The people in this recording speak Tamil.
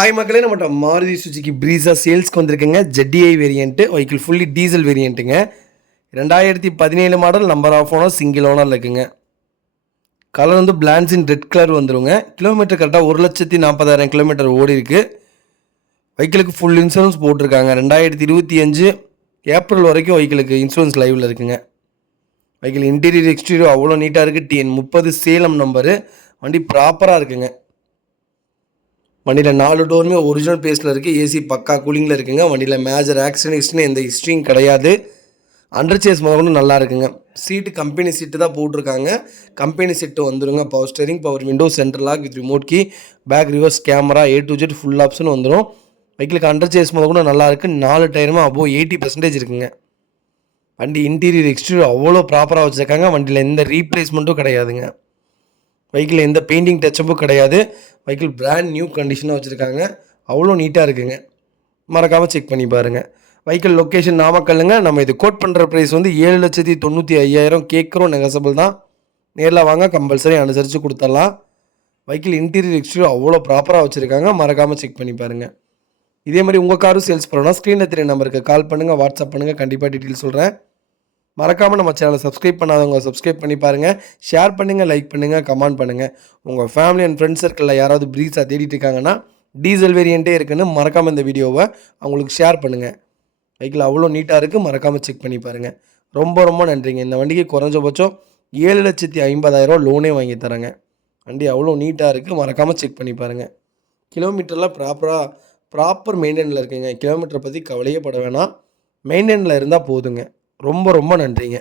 ஹாய் மக்களே, நம்மகிட்ட மாருதி சுசுகி ப்ரீஸா சேல்ஸ்க்கு வந்திருக்குங்க. ZDI variant vehicle fully diesel வேரியண்ட்டுங்க. 2017 model, number of owner, single ஓனரில் இருக்குங்க. கலர் வந்து பிளான்ஸின் ரெட் கலர் வந்துருங்க. கிலோமீட்டர் கரெக்டாக 1,40,000 கிலோமீட்டர் ஓடி இருக்குது. வெஹிக்கிளுக்கு ஃபுல் இன்சூரன்ஸ் போட்டிருக்காங்க. 2025 ஏப்ரல் வரைக்கும் வெஹிக்கிளுக்கு இன்சூரன்ஸ் லைவில் இருக்குங்க. வெஹிக்கிள் இன்டீரியர் எக்ஸ்டீரியர் அவ்வளோ நீட்டாக இருக்குது. TN 30 Salem number. வண்டி ப்ராப்பராக இருக்குங்க. வண்டியில் 4 டோருமே ஒரிஜினல் பேஸில் இருக்குது. ஏசி பக்கா கூலிங்கில் இருக்குங்க. வண்டியில் மேஜர் ஆக்சிடென்ட் எந்த ஹிஸ்ட்ரியும் கிடையாது. அண்டர் சேஸ் முதல்ல நல்லா இருக்குங்க. சீட்டு கம்பெனி சீட்டு தான் போட்டிருக்காங்க. கம்பெனி சீட்டு வந்துடுங்க. Power steering, power window, central lock with remote key, back reverse camera, A to Z full option வந்துடும். வெஹிக்கிளுக்கு அண்டர் சேஸ் முதல் கூட நல்லா இருக்குது. 4 டயருமே அபோவ் 80% இருக்குங்க. வண்டி இன்டீரியர் எக்ஸ்டீரியர் அவ்வளோ ப்ராப்பராக வச்சுருக்காங்க. வண்டியில் எந்த ரீப்ளேஸ்மெண்ட்டும் கிடையாதுங்க. வெஹிக்கிள் எந்த பெயிண்டிங் டச்சப்பும் கிடையாது. வெஹிக்கிள் பிராண்ட் நியூ கண்டிஷனாக வச்சுருக்காங்க. அவ்வளோ நீட்டாக இருக்குங்க. மறக்காமல் செக் பண்ணி பாருங்கள். வெஹிக்கிள் லொக்கேஷன் நாமக்கல்லுங்க. நம்ம இது கோட் பண்ணுற ப்ரைஸ் வந்து 7,95,000 கேட்குறோம். நெகசபிள் தான். நேரில் வாங்க, கம்பல்சரி அனுசரித்து கொடுத்துடலாம். வெஹிக்கிள் இன்டீரியர் எக்ஸ்டீரியர் அவ்வளோ ப்ராப்பராக வச்சுருக்காங்க. மறக்காமல் செக் பண்ணி பாருங்கள். இதே மாதிரி உங்கள் காரும் சேல்ஸ் பண்ணணும்னா ஸ்க்ரீனில் தெரிய நம்பருக்கு கால் பண்ணுங்கள், வாட்ஸ்அப் பண்ணுங்கள். கண்டிப்பாக டீட்டெயில் சொல்கிறேன். மறக்காமல் நம்ம சேனலை சப்ஸ்கிரைப் பண்ணாதவங்க சப்ஸ்கிரைப் பண்ணி பாருங்கள். ஷேர் பண்ணுங்கள், லைக் பண்ணுங்கள், கமெண்ட் பண்ணுங்கள். உங்கள் ஃபேமிலி அண்ட் ஃப்ரெண்ட்ஸ் சர்க்கிளில் யாராவது ப்ரீஸாக தேடிட்டு இருக்காங்கன்னா, டீசல் வேரியண்ட்டே இருக்குன்னு மறக்காமல் இந்த வீடியோவை அவங்களுக்கு ஷேர் பண்ணுங்கள். வெஹிக்கிள் அவ்வளோ நீட்டாக இருக்குது. மறக்காமல் செக் பண்ணி பாருங்கள். ரொம்ப ரொம்ப நன்றிங்க. இந்த வண்டிக்கு குறைஞ்சபட்சம் 7,50,000 லோனே வாங்கி தரேங்க. வண்டி அவ்வளோ நீட்டாக இருக்குது. மறக்காமல் செக் பண்ணி பாருங்கள். கிலோமீட்டர்லாம் ப்ராப்பர் மெயின்டெனில் இருக்குங்க. கிலோமீட்டரை பற்றி கவலையே பட வேணாம். மெயின்டெனில் இருந்தால் போதுங்க. ரொம்ப ரொம்ப நன்றிங்க.